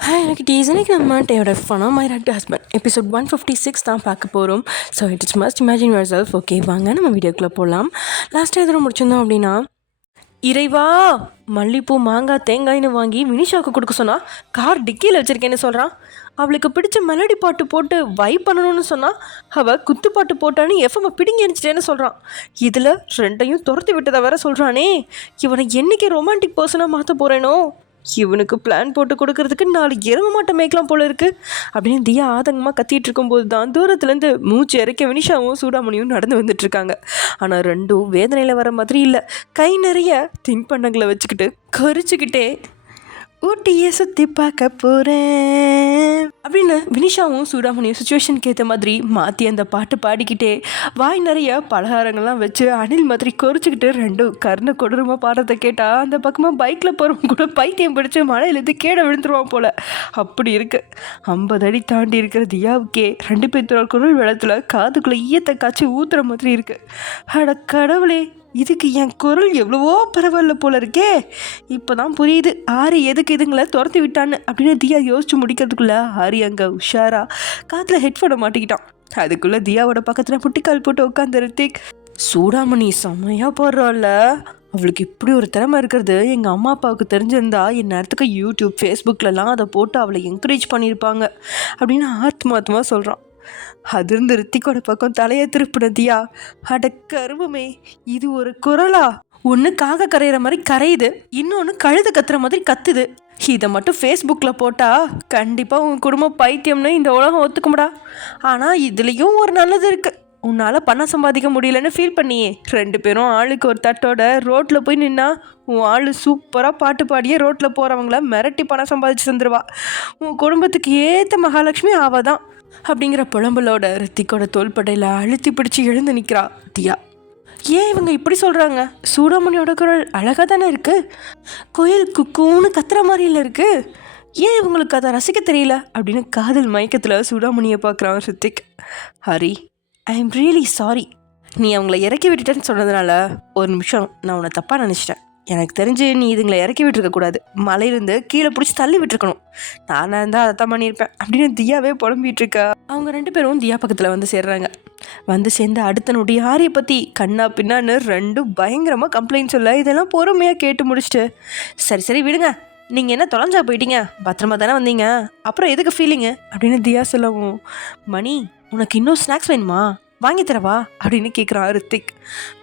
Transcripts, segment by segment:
எனக்கு டீசனுக்கு நம்ம டேயோட ஃபனா மை ரெட் ஹஸ்பண்ட் எபிசோட் 156 தான் பார்க்க போகிறோம். So it's must imagine yourself. Okay, வாங்க நம்ம வீடியோக்குள்ளே போகலாம். லாஸ்ட்டாக எதிரும் முடிச்சிருந்தோம் அப்படின்னா, இறைவா மல்லிப்பூ மாங்காய் தேங்காய்னு வாங்கி வினிஷாவுக்கு கொடுக்க சொன்னால் கார் டிக்கியில் வச்சுருக்கேன்னு சொல்கிறான். அவளுக்கு பிடிச்ச மெலடி பாட்டு போட்டு வைப் பண்ணணும்னு சொன்னால் அவள் குத்து பாட்டு போட்டான்னு எஃப்எம் பிடிங்கி அடிச்சிட்டேன்னு சொல்கிறான். இதில் ரெண்டையும் துரத்தி விட்டதை வேற சொல்கிறானே. இவனை என்றைக்கு ரொமான்டிக் பர்சனாக மாற்ற போகிறேனோ, இவனுக்கு பிளான் போட்டு கொடுக்கறதுக்கு 4 எரும மாட்டை மேய்க்கலாம் போல இருக்குது அப்படின்னு தியா ஆதங்கமாக கத்திட்டு இருக்கும்போது தான் தூரத்துலேருந்து மூச்சு இறக்க வினிஷாவும் சூடாமணியும் நடந்து வந்துட்டுருக்காங்க. ஆனால் ரெண்டும் வேதனையில் வர மாதிரி இல்லை. கை நிறைய தின்பண்டங்களை வச்சுக்கிட்டு கரிச்சுக்கிட்டே ஊட்டியை சுற்றி பார்க்க போகிறேன் அப்படின்னு வினிஷாவும் சூடாமணியும் சுச்சுவேஷனுக்கு ஏற்ற மாதிரி மாற்றி அந்த பாட்டு பாடிக்கிட்டே வாய் நிறைய பலகாரங்கள்லாம் வச்சு அணில் மாதிரி கொறிச்சிக்கிட்டு ரெண்டும் கருணை கொடூரமாக பாடுறதை கேட்டால் அந்த பக்கமாக பைக்கில் போகிறவங்க கூட பைத்தியம் பிடிச்சி மழையிலேருந்து கீழே விழுந்துருவான் போல். அப்படி இருக்கு. 50 அடி தாண்டி இருக்கிற தியாவுக்கே 2 பேர்த்தோட குரல் வெள்ளத்தில் காதுக்குள்ளே ஈயத்தை காய்ச்சி ஊற்றுற மாதிரி இருக்குது. அட கடவுளே, இதுக்கு என் குரல் எவ்வளவோ பரவாயில்ல போல இருக்கே. இப்போ தான் புரியுது ஆரி எதுக்கு இதுங்களை துரத்தி விட்டான்னு அப்படின்னு தியா யோசிச்சு முடிக்கிறதுக்குள்ளே ஆரி அங்கே உஷாரா காதில் ஹெட்ஃபோனை மாட்டிக்கிட்டான். அதுக்குள்ளே தியாவோட பக்கத்தில் முட்டிக்கால் போட்டு உட்காந்து ரித்திக், சூடாமணி செம்மையாக போடுறாள்ல, அவளுக்கு இப்படி ஒரு திறமை இருக்கிறது எங்கள் அம்மா அப்பாவுக்கு தெரிஞ்சிருந்தா இந்நேரத்துக்கு யூடியூப் ஃபேஸ்புக்கிலலாம் அதை போட்டு அவளை என்கரேஜ் பண்ணியிருப்பாங்க அப்படின்னு ஆத்மாத்மா சொல்கிறான். அதிர்ந்து ரித்திக்கோட பக்கம் தலையை திருப்பினதியா, அட கருமமே, இது ஒரு குரலா? ஒன்று காக கரையிற மாதிரி கரையுது, இன்னொன்று கழுத கத்துற மாதிரி கத்துது. இதை மட்டும் ஃபேஸ்புக்கில் போட்டால் கண்டிப்பாக உன் குடும்பம் பைத்தியம்னு இந்த உலகம் ஒத்துக்கும்டா. ஆனால் இதுலேயும் ஒரு நல்லது இருக்குது. உன்னால் பணம் சம்பாதிக்க முடியலன்னு ஃபீல் பண்ணியே 2 பேரும் ஆளுக்கு ஒரு தட்டோட ரோட்டில் போய் நின்னா உன் ஆள் சூப்பராக பாட்டு பாடியே ரோட்டில் போகிறவங்கள மிரட்டி பணம் சம்பாதிச்சு தந்துடுவா. உன் குடும்பத்துக்கு ஏற்ற மகாலட்சுமி ஆவாதான் அப்படிங்கிற புலம்பலோட ரித்திக்கோட தோள்பட்டையில் அழுத்தி பிடிச்சி எழுந்து நிற்கிறா தியா. ஏன் இவங்க இப்படி சொல்கிறாங்க? சூடாமணியோட குரல் அழகாக தானே இருக்குது, கோயில் குக்கூன்னு கத்துற மாதிரியில் இருக்குது, ஏன் இவங்களுக்கு அதை ரசிக்க தெரியல அப்படின்னு காதல் மயக்கத்தில் சூடாமணியை பார்க்குறான் Hrithik. Hari, I am really sorry. நீ அவங்கள இறக்கி விட்டுட்டேன்னு சொன்னதுனால ஒரு நிமிஷம் நான் உன்னை தப்பாக நினச்சிட்டேன். எனக்கு தெரிஞ்சு நீ இதுங்களை இறக்கி விட்டுருக்கக்கூடாது, மலையிலேருந்து கீழே பிடிச்சி தள்ளி விட்டுருக்கணும். நானாக இருந்தால் அதை தான் பண்ணியிருப்பேன் அப்படின்னு தியாவே புலம்பிகிட்டு இருக்கா. அவங்க 2 பேரும் தியா பக்கத்தில் வந்து சேர்றாங்க. வந்து சேர்ந்து அடுத்த நொடி ஆரியை பற்றி கண்ணா பின்னான்னு ரெண்டும் பயங்கரமாக கம்ப்ளைண்ட் சொல்ல இதெல்லாம் பொறுமையாக கேட்டு முடிச்சுட்டு, சரி சரி விடுங்க, நீங்கள் என்ன தொலைஞ்சா போயிட்டீங்க, பத்திரமா தானே வந்தீங்க, அப்புறம் எதுக்கு ஃபீலிங்கு அப்படின்னு தியா சொல்லவும், மணி உனக்கு இன்னும் ஸ்நாக்ஸ் வேணுமா, வாங்கி தரவா அப்படின்னு கேட்குறான் ரித்திக்.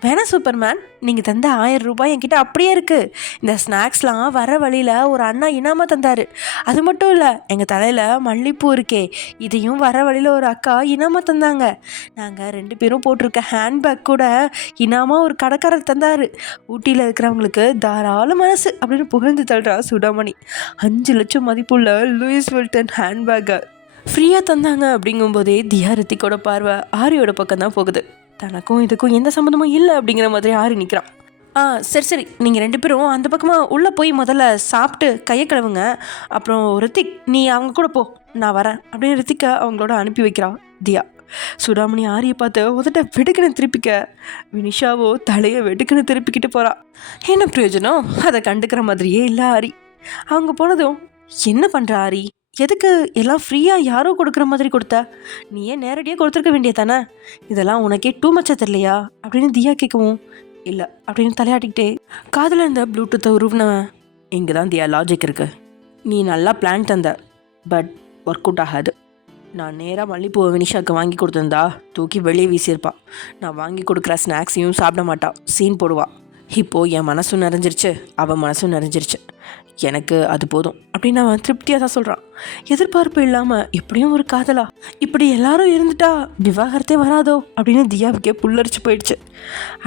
வேணாம் சூப்பர்மேன், நீங்கள் தந்த 1000 ரூபாய் என்கிட்ட அப்படியே இருக்குது. இந்த ஸ்நாக்ஸ்லாம் வர வழியில் ஒரு அண்ணா இனாமாக தந்தார். அது மட்டும் இல்லை, எங்கள் தலையில் மல்லிப்பூ இருக்கே, இதையும் வர வழியில் ஒரு அக்கா இனாமாக தந்தாங்க. நாங்கள் 2 பேரும் போட்டிருக்க ஹேண்ட்பேக் கூட இனாமாக ஒரு கடைக்காரர் தந்தார். ஊட்டியில் இருக்கிறவங்களுக்கு தாராள மனசு அப்படின்னு புகழ்ந்து தள்ளுறா சுடாமணி. 5 லட்சம் மதிப்புள்ள லூயிஸ் வில்டன் ஹேண்ட்பேக்கை ஃப்ரீயாக தந்தாங்க. அப்படிங்கும்போதே தியா ரித்திக்கோட பார்வை ஆரியோட பக்கம் தான் போகுது. தனக்கும் இதுக்கும் எந்த சம்மந்தமும் இல்லை அப்படிங்கிற மாதிரி ஆரி நிற்கிறான். சரி சரி, நீங்கள் 2 பேரும் அந்த பக்கமாக உள்ளே போய் முதல்ல சாப்பிட்டு கையை கழுவுங்க. அப்புறம் ரித்திக் நீ அவங்க கூட போ, நான் வரேன் அப்படின்னு ரித்திக்கா அவங்களோட அனுப்பி வைக்கிறான் தியா. சுடாமணி ஆரியை பார்த்து உதட்ட வெடுக்குன்னு திருப்பிக்க வினிஷாவோ தலையை வெடுக்குன்னு திருப்பிக்கிட்டு போகிறா. என்ன பிரயோஜனம்? அதை கண்டுக்கிற மாதிரியே இல்லை ஆரி. அவங்க போனதும், என்ன பண்ணுற ஆரி, எதுக்கு எல்லாம் ஃப்ரீயாக யாரோ கொடுக்குற மாதிரி கொடுத்த? நீ ஏன் நேரடியாக கொடுத்துருக்க வேண்டியது தானே? இதெல்லாம் உனக்கே டூ மச்சா தெரியலையா அப்படின்னு தியா கேட்கவும், இல்லை அப்படின்னு தலையாட்டிக்கிட்டே காதில் இருந்த ப்ளூடூத்தை உருவினவன், இங்கே தான் தியா லாஜிக் இருக்குது. நீ நல்லா பிளான் தந்த, பட் ஒர்க் அவுட் ஆகாது. நான் நேராக மல்லிப்பூவை வினிஷாவுக்கு வாங்கி கொடுத்துருந்தா தூக்கி வெளியே வீசியிருப்பா. நான் வாங்கி கொடுக்குற ஸ்நாக்ஸையும் சாப்பிட மாட்டா, சீன் போடுவா. இப்போது என் மனசும் நிறைஞ்சிருச்சு, அவன் மனசும் நிறைஞ்சிருச்சு, எனக்கு அது போதும் அப்படின்னு அவன் திருப்தியாக தான் சொல்கிறான். எதிர்பார்ப்பு இல்லாமல் எப்படியும் ஒரு காதலா இப்படி எல்லாரும் இருந்துட்டா விவாகரத்தே வராதோ அப்படின்னு தியாவுக்கே புல்லரிச்சு போயிடுச்சு.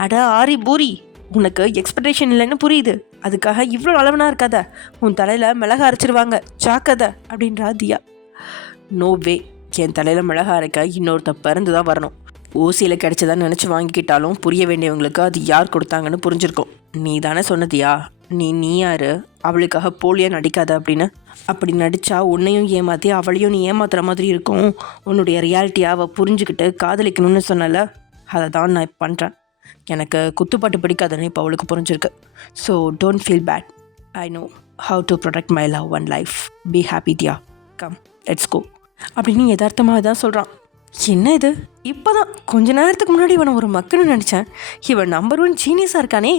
அட ஆரி பூரி, உனக்கு எக்ஸ்பெக்டேஷன் இல்லைன்னு புரியுது, அதுக்காக இவ்வளோ அளவனாக இருக்காத, உன் தலையில் மிளகா அரைச்சிருவாங்க ஜாக்காத அப்படின்றா தியா. நோ வே, என் தலையில் மிளகா அரைக்க இன்னொருத்த பிறந்து தான் வரணும். ஓசியில் கிடைச்சதான் நினச்சி வாங்கிக்கிட்டாலும் புரிய வேண்டியவங்களுக்கு அது யார் கொடுத்தாங்கன்னு புரிஞ்சிருக்கும். நீ தானே சொன்னதியா, நீ யார், அவளுக்காக போலியாக நடிக்காத அப்படின்னு. அப்படி நடித்தா உன்னையும் ஏமாற்றி அவளையும் நீ ஏமாத்துற மாதிரி இருக்கும். உன்னுடைய ரியாலிட்டியை அவள் புரிஞ்சுக்கிட்டு காதலிக்கணும்னு சொன்னல, அதை தான் நான் பண்ணுறேன். எனக்கு குத்துப்பாட்டு பிடிக்காதுன்னு இப்போ அவளுக்கு புரிஞ்சிருக்கு. So don't feel bad, I know how to protect my love and life. Be happy Diya, come let's go அப்படின்னு யதார்த்தமாக தான் சொல்கிறான். என்ன இது, இப்போ தான் கொஞ்ச நேரத்துக்கு முன்னாடி இவனை ஒரு மக்குன்னு நினச்சேன். இவன் நம்பர் 1 ஜீனியஸாக இருக்கானே.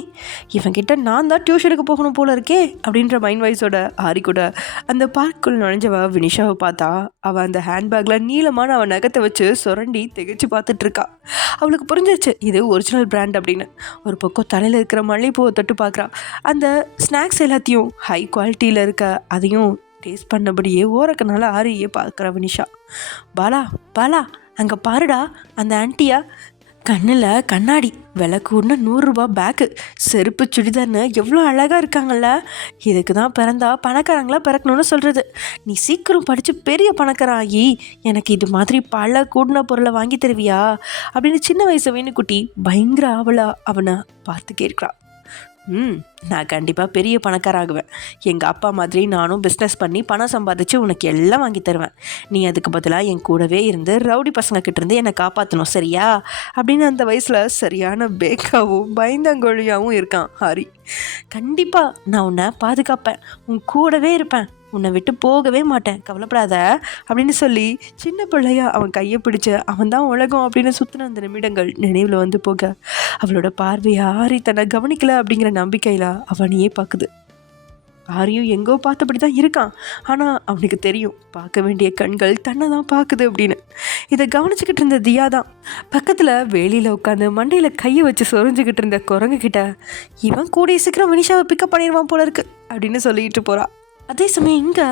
இவன்கிட்ட நான் தான் டியூஷனுக்கு போகணும் போல இருக்கே அப்படின்ற மைண்ட் வாய்ஸோட ஆரி கூட அந்த பார்க்குள் நுழைஞ்சவ வினிஷாவை பார்த்தா அவள் அந்த ஹேண்ட்பேக்கில் நீளமான அவன் நகத்தை வச்சு சுரண்டி திகைச்சு பார்த்துட்ருக்கா. அவளுக்கு புரிஞ்சிருச்சு இது ஒரிஜினல் பிராண்ட் அப்படின்னு. ஒரு பக்கம் தலையில் இருக்கிற மல்லிகைப்பூவை தொட்டு பார்க்குறா. அந்த ஸ்நாக்ஸ் எல்லாத்தையும் ஹை குவாலிட்டியில் இருக்க அதையும் டேஸ்ட் பண்ணபடியே ஓரக்கனால ஆரியே பார்க்குற வினிஷா. பாலா பாலா அங்கே பாருடா அந்த ஆன்ட்டியா, கண்ணில் கண்ணாடி, விலை கூடன 100 ரூபா பேக்கு, செருப்பு, சுடிதார்னு எவ்வளோ அழகாக இருக்காங்கல்ல. இதுக்கு தான் பிறந்தா பணக்காரங்களா பிறக்கணும்னு சொல்கிறது. நீ சீக்கிரம் படித்து பெரிய பணக்காரன் ஆகி எனக்கு இது மாதிரி பல கூடின பொருளை வாங்கி தருவியா அப்படின்னு சின்ன வயசு வேணுக்குட்டி பயங்கர ஆவலா அவனை பார்த்து கேட்குறா. நான் கண்டிப்பாக பெரிய பணக்காராகுவேன். எங்கள் அப்பா மாதிரி நானும் பிஸ்னஸ் பண்ணி பணம் சம்பாதிச்சு உனக்கு எல்லாம் வாங்கி தருவேன். நீ அதுக்கு பதிலாக என் கூடவே இருந்து ரவுடி பசங்க கிட்டேருந்து என்னை காப்பாற்றணும், சரியா அப்படின்னு அந்த வயசில் சரியான பேக்காவும் பயந்தாங்கொழியாகவும் இருக்கான் ஹாரி. கண்டிப்பாக நான் உன்னை பாதுகாப்பேன், உன் கூடவே இருப்பேன், உன்னை விட்டு போகவே மாட்டேன், கவலைப்படாத அப்படின்னு சொல்லி சின்ன பிள்ளையா அவன் கையை பிடிச்ச அவன் தான் உலகம் அப்படின்னு சுற்றின அந்த நிமிடங்கள் நினைவில் வந்து போக அவளோட பார்வையை ஆரி தன்னை கவனிக்கலை அப்படிங்கிற நம்பிக்கையில் அவனையே பார்க்குது. ஆரியும் எங்கோ பார்த்தபடி தான் இருக்கான். ஆனால் அவனுக்கு தெரியும் பார்க்க வேண்டிய கண்கள் தன்னை தான் பார்க்குது அப்படின்னு. இதை கவனிச்சுக்கிட்டு இருந்த தியா தான் பக்கத்தில் வேலியில் உட்காந்து மண்டையில் கையை வச்சு சொரிஞ்சுக்கிட்டு இருந்த குரங்கு கிட்ட இவன் கூடிய சீக்கிரம் வினிஷாவை பிக்கப் பண்ணிடுவான் போல இருக்கு அப்படின்னு சொல்லிட்டு போறா. அதே சமயம் இங்கே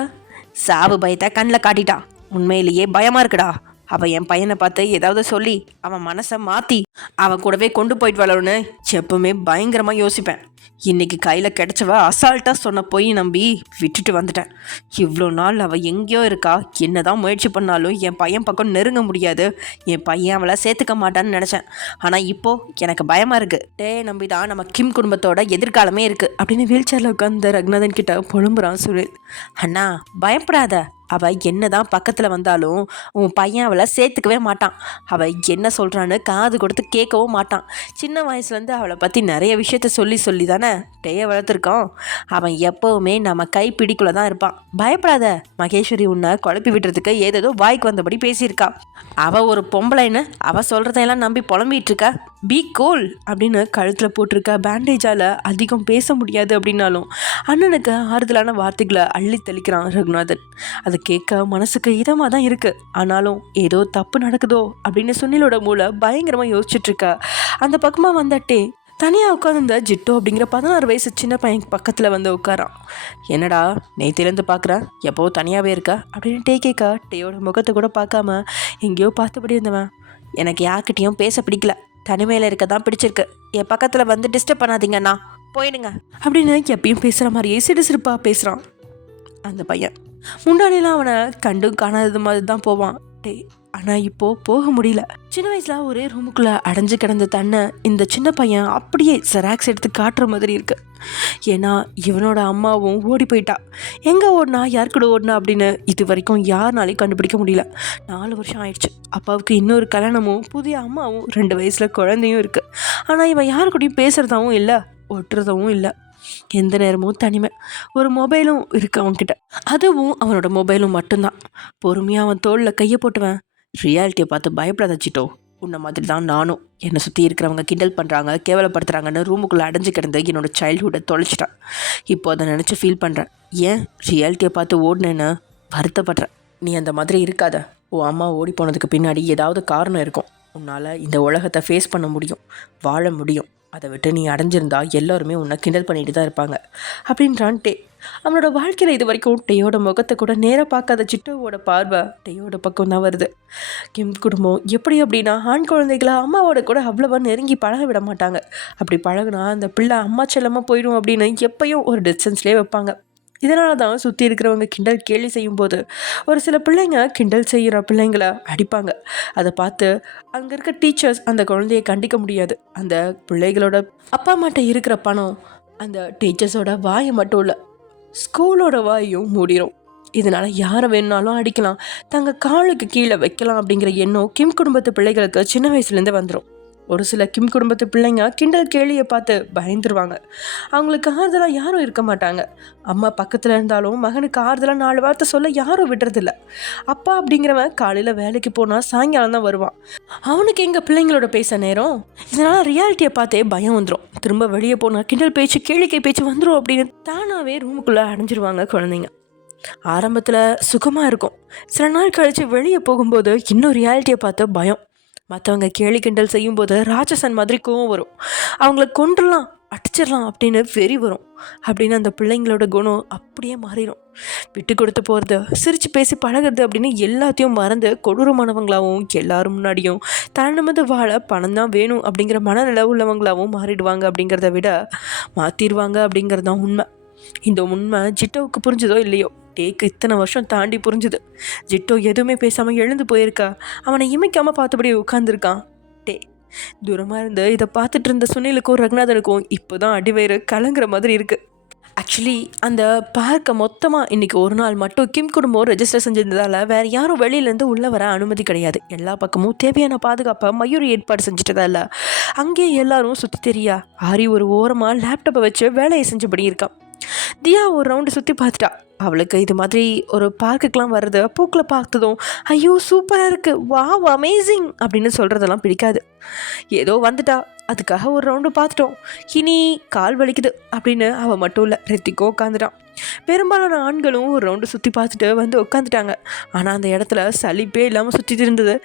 சாவு பயத்தை கண்ணில் காட்டிட்டான். உண்மையிலேயே பயமாக இருக்குடா. அவன் என் பையனை பார்த்து ஏதாவது சொல்லி அவன் மனசை மாற்றி அவன் கூடவே கொண்டு போயிட்டு வரணும்னு எப்பவுமே பயங்கரமாக யோசிப்பேன். இன்றைக்கி கையில் கிடச்சவ அசால்ட்டாக சொன்ன போய் நம்பி விட்டுட்டு வந்துட்டேன். இவ்வளோ நாள் அவள் எங்கேயோ இருக்கா. என்ன தான் முயற்சி பண்ணாலும் என் பையன் பக்கம் நெருங்க முடியாது. என் பையன் அவளை சேர்த்துக்க மாட்டான்னு நினச்சேன். ஆனால் இப்போது எனக்கு பயமாக இருக்குது. நம்பி தான் நம்ம கிம் குடும்பத்தோட எதிர்காலமே இருக்குது அப்படின்னு வீல் சேரில் உட்காந்து ரகுநாதன் கிட்ட புலம்புறான் சுனில். அண்ணா பயப்படாத, அவள் என்ன தான் பக்கத்தில் வந்தாலும் உன் பையன் அவளை சேர்த்துக்கவே மாட்டான். அவள் என்ன சொல்கிறான்னு காது கொடுத்து கேட்கவும் மாட்டான். சின்ன வயசுலேருந்து அவளை பற்றி நிறைய விஷயத்த சொல்லி தானே டேயை வளர்த்துருக்கோம். அவன் எப்போவுமே நம்ம கைப்பிடிக்குள்ளே தான் இருப்பான். பயப்படாத, மகேஸ்வரி உன்னை குழப்பி விட்டுறதுக்கு ஏதேதோ வாய்க்கு வந்தபடி பேசியிருக்கா. அவள் ஒரு பொம்பளைன்னு அவள் சொல்கிறதையெல்லாம் நம்பி புலம்பிகிட்டு இருக்கா. பி கூல் அப்படின்னு கழுத்தில் போட்டிருக்க பேண்டேஜால் அதிகம் பேச முடியாது அப்படின்னாலும் அண்ணனுக்கு ஆறுதலான வார்த்தைகளை அள்ளி தெளிக்கிறான் ரகுநாதன். அதை கேட்க மனசுக்கு இதமாக தான் இருக்குது. ஆனாலும் ஏதோ தப்பு நடக்குதோ அப்படின்னு சுனிலோட மூளை பயங்கரமாக யோசிச்சுட்ருக்கா. அந்த பக்கமாக வந்தட்டே தனியாக உட்காந்துருந்த ஜிட்டோ அப்படிங்கிற 16 வயசு சின்ன பையன் பக்கத்தில் வந்து உட்காரான். என்னடா நேத்திலேருந்து பார்க்குறேன், எப்போவும் தனியாகவே இருக்கா அப்படின்னு டே கேட்கா. டேயோட முகத்தை கூட பார்க்காம எங்கேயோ பார்த்தபடி இருந்தவன், எனக்கு யார்கிட்டையும் பேச பிடிக்கல, தனிமையில் இருக்க தான் பிடிச்சிருக்கு, என் பக்கத்தில் வந்து டிஸ்டர்ப் பண்ணாதீங்கண்ணா, போயிடுங்க அப்படின்னு எப்பயும் பேசுகிற மாதிரியே சிறுசிறுப்பாக பேசுகிறான் அந்த பையன். முன்னாடியெல்லாம் அவனை கண்டும் காணாதது மாதிரி தான் போவான் டே. ஆனால் இப்போது போக முடியல. சின்ன வயசில் ஒரே ரூமுக்குள்ளே அடைஞ்சு கிடந்த தன்னை இந்த சின்ன பையன் அப்படியே ஜெராக்ஸ் எடுத்து காட்டுற மாதிரி இருக்கு. ஏன்னா இவனோட அம்மாவும் ஓடி போயிட்டா. எங்கே ஓடினா, யார் கூட ஓடினா அப்படின்னு இது வரைக்கும் யாருனாலையும் கண்டுபிடிக்க முடியல. 4 வருஷம் ஆயிடுச்சு. அப்பாவுக்கு இன்னொரு கல்யாணமும் புதிய அம்மாவும் 2 வயசில் குழந்தையும் இருக்குது. ஆனால் இவன் யாரு கூடயும் பேசுகிறதாவும் இல்லை, ஒட்டுறதாவும் இல்லை. எந்த நேரமும் தனிமை. ஒரு மொபைலும் இருக்கு அவன்கிட்ட, அதுவும் அவனோட மொபைலும் மட்டும்தான். பொறுமையாக அவன் தோளில் கையை போட்டுவேன். ரியாலிட்டியை பார்த்து பயப்படாத ஜிட்டோ, உன்னை மாதிரி தான் நானும். என்னை சுற்றி இருக்கிறவங்க கிண்டல் பண்ணுறாங்க, கேவலப்படுத்துகிறாங்கன்னு ரூமுக்குள்ளே அடைஞ்சு கிடந்து என்னோடய சைல்ட்ஹுட்டை தொலைச்சிட்டேன். இப்போ அதை நினச்சி ஃபீல் பண்ணுறேன். ஏன் ரியாலிட்டியை பார்த்து ஓடினேன்னு வருத்தப்படுறேன். நீ அந்த மாதிரி இருக்காத. உன் அம்மா ஓடி போனதுக்கு பின்னாடி ஏதாவது காரணம் இருக்கும். உன்னால் இந்த உலகத்தை ஃபேஸ் பண்ண முடியும், வாழ முடியும். அதை விட்டு நீ அடைஞ்சிருந்தா எல்லாருமே உன்னை கிண்டல் பண்ணிட்டு தான் இருப்பாங்க அப்படின்றான் டே. அவனோட வாழ்க்கையில் இது வரைக்கும் டேயோட முகத்தை கூட நேராக பார்க்காத ஜிட்டோவோட பார்வை டேயோட பக்கம் தான் வருது. கிம் குடும்பம் எப்படி அப்படின்னா, ஆண் குழந்தைகளை அம்மாவோட கூட அவ்வளோவா நெருங்கி பழக விட மாட்டாங்க. அப்படி பழகுனா அந்த பிள்ளை அம்மா செல்லமாக போயிடும் அப்படின்னு எப்பயும் ஒரு டிஸ்டன்ஸ்லேயே வைப்பாங்க. இதனால தான் சுற்றி இருக்கிறவங்க கிண்டல் கேலி செய்யும்போது ஒரு சில பிள்ளைங்க கிண்டல் செய்கிற பிள்ளைங்களை அடிப்பாங்க. அதை பார்த்து அங்கே இருக்க டீச்சர்ஸ் அந்த குழந்தைய கண்டிக்க முடியாது. அந்த பிள்ளைகளோட அப்பா அம்மாட்ட இருக்கிற பணம் அந்த டீச்சர்ஸோட வாயை மட்டும் இல்லை, ஸ்கூலோட வாயும் மூடிடும். இதனால் யாரை வேணுனாலும் அடிக்கலாம், தங்கள் காலுக்கு கீழே வைக்கலாம் அப்படிங்கிற எண்ணம் கிம் குடும்பத்து பிள்ளைகளுக்கு சின்ன வயசுலேருந்து வந்துடும். ஒரு சில கிம் குடும்பத்து பிள்ளைங்க கிண்டல் கேலியை பார்த்து பயந்துருவாங்க. அவங்களுக்கு ஆறுதலாக யாரும் இருக்க மாட்டாங்க. அம்மா பக்கத்தில் இருந்தாலும் மகனுக்கு ஆறுதலாக 4 வார்த்தை சொல்ல யாரும் விடுறதில்ல. அப்பா அப்படிங்கிறவன் காலையில் வேலைக்கு போனால் சாயங்காலம் தான் வருவான். அவனுக்கு எங்கள் பிள்ளைங்களோட பேச நேரம். இதனால் ரியாலிட்டியை பார்த்தே பயம் வந்துடும். திரும்ப வெளியே போனால் கிண்டல் பேச்சு கேளிக்கை பேச்சு வந்துடும் அப்படின்னு தானாகவே ரூமுக்குள்ளே அடைஞ்சிருவாங்க குழந்தைங்க. ஆரம்பத்தில் சுகமாக இருக்கும். சில நாள் கழித்து வெளியே போகும்போது இன்னும் ரியாலிட்டியை பார்த்து பயம். மற்றவங்க கேலி கிண்டல் செய்யும்போது ராட்சசன் மாதிரி கோவம் வரும். அவங்கள கொண்டுடலாம் அடிச்சிடலாம் அப்படின்னு வெறி வரும். அப்படின்னு அந்த பிள்ளைங்களோட குணம் அப்படியே மாறிடும். விட்டு கொடுத்து போகிறது, சிரித்து பேசி பழகிறது அப்படின்னு எல்லாத்தையும் மறந்து கொடூரமானவங்களாகவும் எல்லாரும் முன்னாடியும் தன்னமது வாழ பணம் தான் வேணும் அப்படிங்கிற மனநிலை உள்ளவங்களாகவும் மாறிடுவாங்க. அப்படிங்கிறத விட மாற்றிடுவாங்க அப்படிங்கிறது தான் உண்மை. இந்த உண்மை ஜிட்டோவுக்கு புரிஞ்சதோ இல்லையோ, டேக்கு இத்தனை வருஷம் தாண்டி புரிஞ்சுது. ஜிட்டோ எதுவுமே பேசாமல் எழுந்து போயிருக்கா. அவனை இமைக்காமல் பார்த்தபடி உட்காந்துருக்கான். தூரமாக இருந்து இதை பார்த்துட்டு இருந்த சுனிலுக்கும் ரகுநாதனுக்கும் இப்போ தான் அடிவயிறு கலங்குற மாதிரி இருக்குது. ஆக்சுவலி அந்த பார்க்கை மொத்தமாக இன்றைக்கி ஒரு நாள் மட்டும் கிம் குடும்பம் ரெஜிஸ்டர் செஞ்சிருந்ததால் வேறு யாரும் வெளியிலேருந்து உள்ளே வர அனுமதி கிடையாது. எல்லா பக்கமும் தேவையான பாதுகாப்பை மயூர் ஏற்பாடு செஞ்சுட்டதால அங்கேயே எல்லாரும் சுற்றி தெரியா ஆரி ஒரு ஓரமாக லேப்டாப்பை வச்சு வேலையை செஞ்சபடி இருக்கான். தியா ஒரு ரவுண்டு சுற்றி பார்த்துட்டா. அவளுக்கு இது மாதிரி ஒரு பார்க்குக்கெலாம் வர்றது, பூக்களை பார்த்ததும் ஐயோ சூப்பராக இருக்குது, வாவ் அமேசிங் அப்படின்னு சொல்கிறதெல்லாம் பிடிக்காது. ஏதோ வந்துட்டா, அதுக்காக ஒரு ரவுண்டு பார்த்துட்டோம், இனி கால் வலிக்குது அப்படின்னு அவள் மட்டும் இல்லை, ரித்திக்கும் உட்காந்துட்டான். பெரும்பாலான ஆண்களும் ஒரு ரவுண்டு சுற்றி பார்த்துட்டு வந்து உட்காந்துட்டாங்க. ஆனால் அந்த இடத்துல சலிப்பே இல்லாமல் சுற்றிட்டு இருந்தது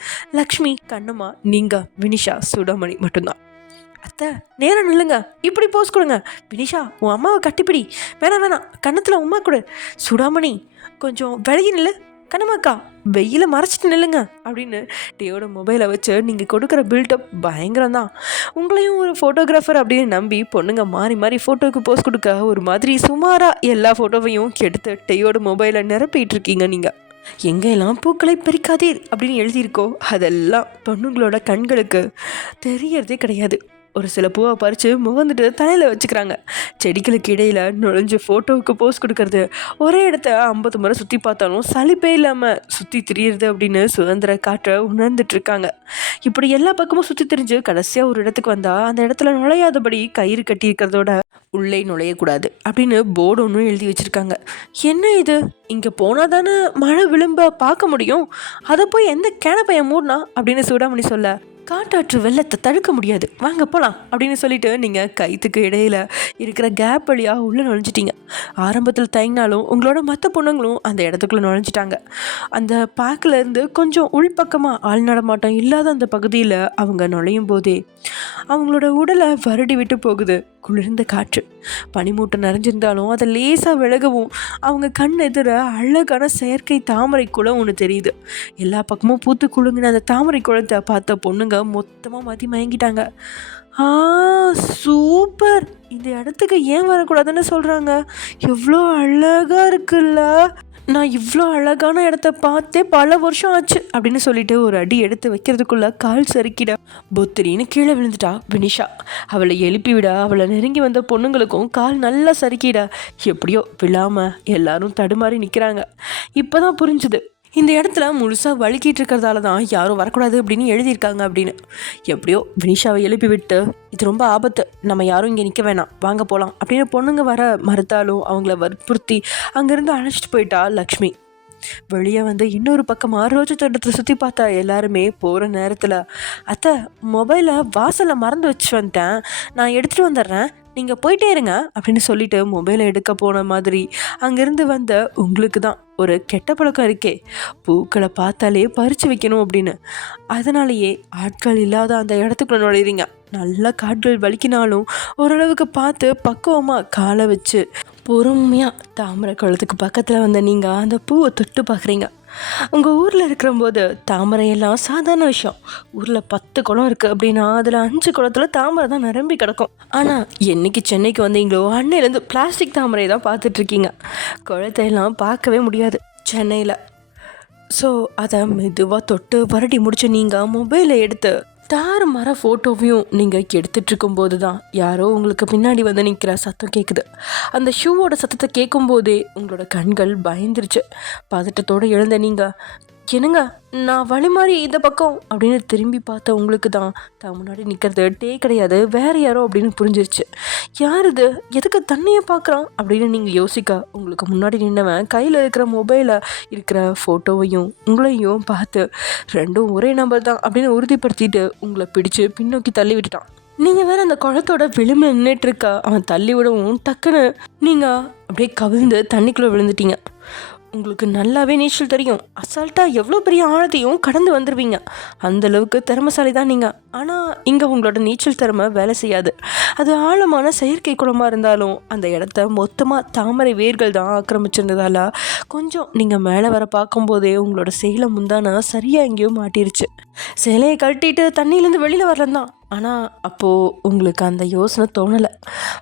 லக்ஷ்மி, கண்ணம்மா, நீங்கள், வினிஷா, சுடமணி மட்டும்தான். அத்தை நேரம் நில்லுங்க, இப்படி போஸ் கொடுங்க. வினிஷா உன் அம்மாவை கட்டிப்பிடி. வேணாம் கன்னத்தில் உமா கொடு. சுடாமணி கொஞ்சம் விலகி நில்லு. கண்ணம்மாக்கா வெயில மறைச்சிட்டு நில்லுங்க அப்படின்னு டேயோட மொபைலை வச்சு நீங்கள் கொடுக்குற பில்டப் பயங்கரம் தான். உங்களையும் ஒரு ஃபோட்டோகிராஃபர் அப்படின்னு நம்பி பொண்ணுங்க மாறி மாறி ஃபோட்டோவுக்கு போஸ் கொடுக்க ஒரு மாதிரி சுமாராக எல்லா ஃபோட்டோவையும் எடுத்து டேயோட மொபைலை நிரப்பிட்டு இருக்கீங்க. நீங்கள் எங்கெல்லாம் பூக்களை பறிக்காதீர் அப்படின்னு எழுதியிருக்கோ அதெல்லாம் பொண்ணுங்களோட கண்களுக்கு தெரியறதே கிடையாது. ஒரு சில பூவை பறித்து முகந்துட்டு தலையில் வச்சுக்கிறாங்க. செடிகளுக்கு இடையில் நுழைஞ்சு ஃபோட்டோவுக்கு போஸ் கொடுக்கறது, ஒரே இடத்த 50 முறை சுற்றி பார்த்தாலும் சலிப்பே இல்லாமல் சுற்றி திரியிறது அப்படின்னு சுதந்திர காற்றை உணர்ந்துட்டுருக்காங்க. இப்படி எல்லா பக்கமும் சுற்றி திரிஞ்சு கடைசியாக ஒரு இடத்துக்கு வந்தால் அந்த இடத்துல நுழையாதபடி கயிறு கட்டியிருக்கிறதோட உள்ளே நுழையக்கூடாது அப்படின்னு போர்டு ஒன்றும் எழுதி வச்சுருக்காங்க. என்ன இது, இங்கே போனால் தானே மழை விளிம்ப பார்க்க முடியும், அதை போய் எந்த கேனப்பையை மூடனா அப்படின்னு சூடாமணி சொல்ல, காட்டாற்று வெள்ளத்தை தடுக்க முடியாது, வாங்க போகலாம் அப்படின்னு சொல்லிட்டு நீங்கள் கைத்துக்கு இடையில் இருக்கிற கேப் வழியாக உள்ளே நுழைஞ்சிட்டிங்க. ஆரம்பத்தில் தயங்கினாலும் உங்களோட மற்ற பொண்ணுங்களும் அந்த இடத்துக்குள்ளே நுழைஞ்சிட்டாங்க. அந்த பார்க்கிலேருந்து கொஞ்சம் உள்பக்கமாக ஆள் நடமாட்டம் இல்லாத அந்த பகுதியில் அவங்க நுழையும் போதே அவங்களோட உடலை வருடி விட்டு போகுது குளிர்ந்த காற்று. பனிமூட்டம் நிறைஞ்சிருந்தாலும் அதை லேசாக விலகவும் அவங்க கண் எதிர அழகான செயற்கை தாமரை குளம் ஒன்று தெரியுது. எல்லா பக்கமும் பூத்து குலுங்கின அந்த தாமரை குளத்தை பார்த்த பொண்ணுங்க மொத்தமாக மதி மயங்கிட்டாங்க. சூப்பர், இந்த இடத்துக்கு ஏன் வரக்கூடாதுன்னு சொல்கிறாங்க, எவ்வளோ அழகாக இருக்குல்ல, நான் இவ்வளோ அழகான இடத்த பார்த்தே பல வருஷம் ஆச்சு அப்படின்னு சொல்லிட்டு ஒரு அடி எடுத்து வைக்கிறதுக்குள்ள கால் சறுக்கிட பொத்திரின்னு கீழே விழுந்துட்டா வினிஷா. அவளை எழுப்பி விட அவளை நெருங்கி வந்த பொண்ணுங்களுக்கும் கால் நல்லா சறுக்கிட எப்படியோ விழாமல் எல்லாரும் தடுமாறி நிற்கிறாங்க. இப்போ தான் புரிஞ்சுது, இந்த இடத்துல முழுசாக வழுக்கிட்டு இருக்கிறதால தான் யாரும் வரக்கூடாது அப்படின்னு எழுதியிருக்காங்க அப்படின்னு. எப்படியோ வினிஷாவை எழுப்பி விட்டு, இது ரொம்ப ஆபத்து, நம்ம யாரும் இங்கே நிற்க வேணாம், வாங்க போகலாம் அப்படின்னு பொண்ணுங்க வர மறுத்தாலும் அவங்கள வற்புறுத்தி அங்கேருந்து அழைச்சிட்டு போயிட்டா லக்ஷ்மி. வெளியே வந்து இன்னொரு பக்கமாக ரோஜா தோட்டத்தை சுற்றி பார்த்தா எல்லாருமே போகிற நேரத்தில், அத்தை மொபைலை வாசலில் மறந்து வச்சு வந்துட்டேன், நான் எடுத்துகிட்டு வந்துடுறேன், நீங்கள் போயிட்டே இருங்க அப்படின்னு சொல்லிட்டு மொபைலை எடுக்க போன மாதிரி அங்கேருந்து வந்த உங்களுக்கு தான் ஒரு கெட்ட பழக்கம் இருக்கே, பூக்களை பார்த்தாலே பறித்து வைக்கணும் அப்படின்னு. அதனாலேயே ஆட்கள் இல்லாத அந்த இடத்துக்குள்ள நுழையிறீங்க. நல்லா காட்கள் வலிக்கினாலும் ஓரளவுக்கு பார்த்து பக்குவமாக காலை வச்சு பொறுமையாக தாமரை குளத்துக்கு பக்கத்தில் வந்த நீங்கள் அந்த பூவை தொட்டு பார்க்குறீங்க. உங்கள் ஊரில் இருக்கிறம்போது தாமரையெல்லாம் சாதாரண விஷயம். ஊரில் 10 குளம் இருக்குது அப்படின்னா அதில் 5 குளத்தில் தாமரை தான் நிரம்பி கிடக்கும். ஆனால் என்னைக்கு சென்னைக்கு வந்தீங்களோ அன்னையிலேருந்து பிளாஸ்டிக் தாமரை தான் பார்த்துட்ருக்கீங்க. குளத்தையெல்லாம் பார்க்கவே முடியாது சென்னையில். ஸோ அதை மெதுவாக தொட்டு வருடி முடிச்சு நீங்கள் மொபைலை எடுத்து தாறு மர ஃபோட்டோவையும் நீங்கள் எடுத்துகிட்டு இருக்கும்போது தான் யாரோ உங்களுக்கு பின்னாடி வந்து நிற்கிற சத்தம் கேட்குது. அந்த ஷூவோட சத்தத்தை கேட்கும்போதே உங்களோட கண்கள் பயந்துருச்சு. பதட்டத்தோடு எழுந்த நீங்கள் என்னங்க நான் வழி மாறி இந்த பக்கம் அப்படின்னு திரும்பி பார்த்த உங்களுக்கு தான் முன்னாடி நிற்கிறது டே கிடையாது வேற யாரோ அப்படின்னு புரிஞ்சிருச்சு. யார் இது, எதுக்கு தண்ணியை பார்க்குறான் அப்படின்னு நீங்கள் யோசிக்க உங்களுக்கு முன்னாடி நின்னவன் கையில் இருக்கிற மொபைலில் இருக்கிற ஃபோட்டோவையும் உங்களையும் பார்த்து ரெண்டும் ஒரே நம்பர் தான் அப்படின்னு உறுதிப்படுத்திட்டு உங்களை பிடிச்சு பின்னோக்கி தள்ளி விட்டுட்டான். நீங்கள் வேற அந்த குளத்தோட விளிம்பு நின்றுட்டுருக்க அவன் தள்ளி விடவும் டக்குன்னு நீங்கள் அப்படியே கவிழ்ந்து தண்ணிக்குள்ளே விழுந்துட்டீங்க. உங்களுக்கு நல்லாவே நீச்சல் தெரியும், அசால்ட்டாக எவ்வளோ பெரிய ஆழத்தையும் கடந்து வந்துடுவீங்க, அந்தளவுக்கு திறமைசாலி தான் நீங்கள். ஆனால் இங்கே உங்களோட நீச்சல் திறமை வேலை செய்யாது. அது ஆழமான செயற்கை குளமாக இருந்தாலும் அந்த இடத்த மொத்தமாக தாமரை வேர்கள் தான் ஆக்கிரமிச்சிருந்ததால கொஞ்சம் நீங்கள் மேலே வர பார்க்கும்போதே உங்களோட சேலை முந்தானா சரியாக எங்கேயோ மாட்டிருச்சு. சேலையை கழட்டிட்டு தண்ணியிலேருந்து வெளியில் வரலாம் தான், ஆனால் அப்போது உங்களுக்கு அந்த யோசனை தோணலை.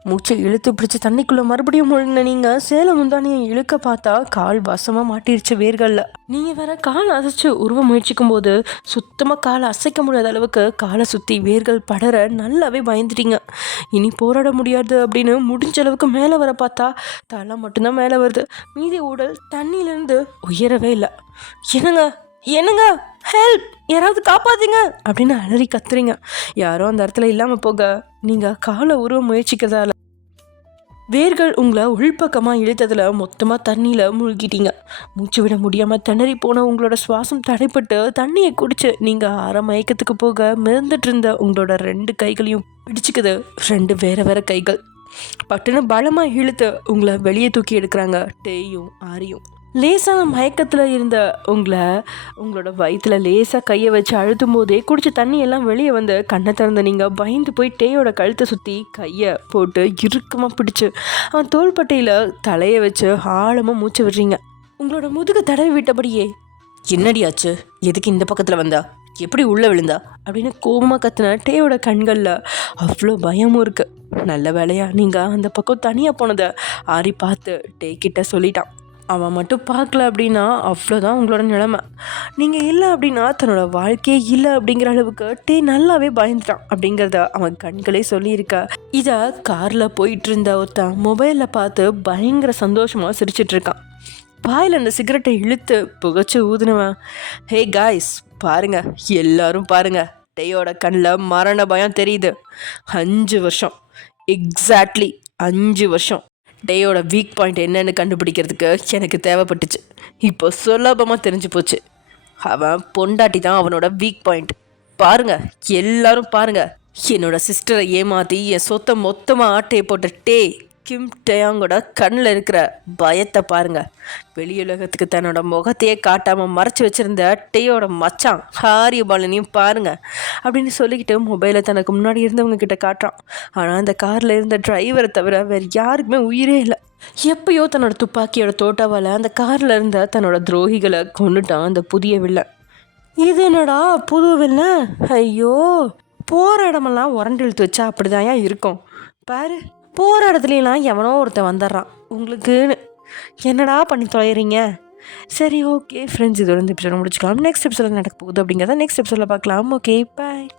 மூச்சை இழுத்து பிடிச்சி தண்ணிக்குள்ளே மறுபடியும் முழுங்க நீங்கள் சேலை முந்தானியை இழுக்க பார்த்தா கால் வசமாக மாட்டிருச்சு வேர்களில். நீங்கள் வேற கால் அசைச்சு உருவ முயற்சிக்கும் போது சுத்தமாக காலை அசைக்க முடியாத அளவுக்கு காலை சுற்றி வேர்கள் படர நல்லாவே பயந்துட்டீங்க. இனி போராட முடியாது அப்படின்னு முடிஞ்ச அளவுக்கு மேலே வர பார்த்தா தலை மட்டும்தான் மேலே வருது, மீதி உடல் தண்ணியிலேருந்து உயரவே இல்லை. என்னங்க என்னங்க ஹெல்ப், யாராவது காப்பாத்துங்க அப்படின்னு அலறி கத்துறீங்க. யாரோ அந்த இடத்துல இல்லாமல் போக நீங்கள் காலை உருவ முயற்சிக்கிறதால வேர்கள் உங்களை உள்பக்கமாக இழுத்ததில் மொத்தமாக தண்ணியில் மூழ்கிட்டீங்க. மூச்சு விட முடியாமல் திணறி போன உங்களோட சுவாசம் தடைப்பட்டு தண்ணியை குடிச்சு நீங்கள் அரை மயக்கத்துக்கு போக மிதந்துட்டு இருந்த உங்களோட 2 கைகளையும் பிடிச்சிக்குது 2 வேற வேற கைகள். பட்டுன்னு பலமாக இழுத்து உங்களை வெளியே தூக்கி எடுக்கிறாங்க டேயும் ஆரியும். லேசான மயக்கத்தில் இருந்த உங்களோட வயிற்றில் லேசாக கையை வச்சு அழுத்தும் போதே குடிச்ச தண்ணியெல்லாம் வெளியே வந்து கண்ணை திறந்த நீங்கள் பயந்து போய் டேயோட கழுத்தை சுற்றி கையை போட்டு இறுக்கமாக பிடிச்சி அவன் தோள்பட்டையில் தலையை வச்சு ஆழமாக மூச்சு விடுறீங்க. உங்களோட முதுகு தடவி விட்டபடியே என்னடியாச்சு, எதுக்கு இந்த பக்கத்தில் வந்தா, எப்படி உள்ளே விழுந்தா அப்படின்னு கோபமாக கத்துன டேயோட கண்களில் அவ்வளோ பயமும் இருக்குது. நல்ல வேலையா நீங்கள் அந்த பக்கம் தனியாக போனதை ஆரி பார்த்து டே கிட்ட சொல்லிட்டான். அவன் மட்டும் பார்க்கல அப்படின்னா அவ்வளோதான் உங்களோட நிலைமை. நீங்கள் இல்லை அப்படின்னா தன்னோட வாழ்க்கையே இல்லை அப்படிங்கிற அளவுக்கு டே நல்லாவே பயந்துட்டான் அப்படிங்கிறத அவன் கண்களே சொல்லியிருக்க. இதை காரில் போயிட்டு இருந்த ஒருத்தன் மொபைலில் பார்த்து பயங்கர சந்தோஷமாக சிரிச்சிட்ருக்கான். வாயில் அந்த சிகரெட்டை இழுத்து புகைச்சு ஊதுனவன், ஹே காய்ஸ் பாருங்க, எல்லாரும் பாருங்க, டேயோட கண்ணில் மரண பயம் தெரியுது. 5 வருஷம், எக்ஸாக்ட்லி 5 வருஷம் டேயோட வீக் பாயிண்ட் என்னன்னு கண்டுபிடிக்கிறதுக்கு எனக்கு தேவைப்பட்டுச்சு. இப்போ சுலபமாக தெரிஞ்சு போச்சு, அவன் பொண்டாட்டி தான் அவனோட வீக் பாயிண்ட். பாருங்க, எல்லாரும் பாருங்க, என்னோட சிஸ்டரை ஏமாற்றி என் சொத்தை மொத்தமாக ஆட்டையை போட்ட டே கிம் டேயாங்கோட கண்ணில் இருக்கிற பயத்தை பாருங்க. வெளியுலகத்துக்கு தன்னோட முகத்தையே காட்டாமல் மறைச்சி வச்சுருந்த டேயோட மச்சான் ஹாரியபாலனையும் பாருங்க அப்படின்னு சொல்லிக்கிட்டு மொபைலை தனக்கு முன்னாடி இருந்தவங்க கிட்ட காட்டுறான். ஆனால் அந்த காரில் இருந்த டிரைவரை தவிர வேறு யாருக்குமே உயிரே இல்லை. எப்பயோ தன்னோட துப்பாக்கியோட தோட்டாவால் அந்த காரில் இருந்த தன்னோட துரோகிகளை கொண்டுட்டான் அந்த புதிய வில்லன். இது என்னடா புது வில்லன், ஐயோ போகிற இடமெல்லாம் உரண்டு இழுத்து வச்சா அப்படிதான் இருக்கும் பாரு. போகிற இடத்துலாம் எவனோ ஒருத்தன் வந்துடுறான் உங்களுக்குன்னு, என்னடா பண்ணி தொலைகிறீங்க. சரி ஓகே ஃப்ரெண்ட்ஸ், இதோட இந்த எபிசோட முடிச்சுக்கலாம். நெக்ஸ்ட் எபிசோட நடக்க போகுது அப்படிங்கிறத நெக்ஸ்ட் எபிசோட பார்க்கலாம். Okay bye.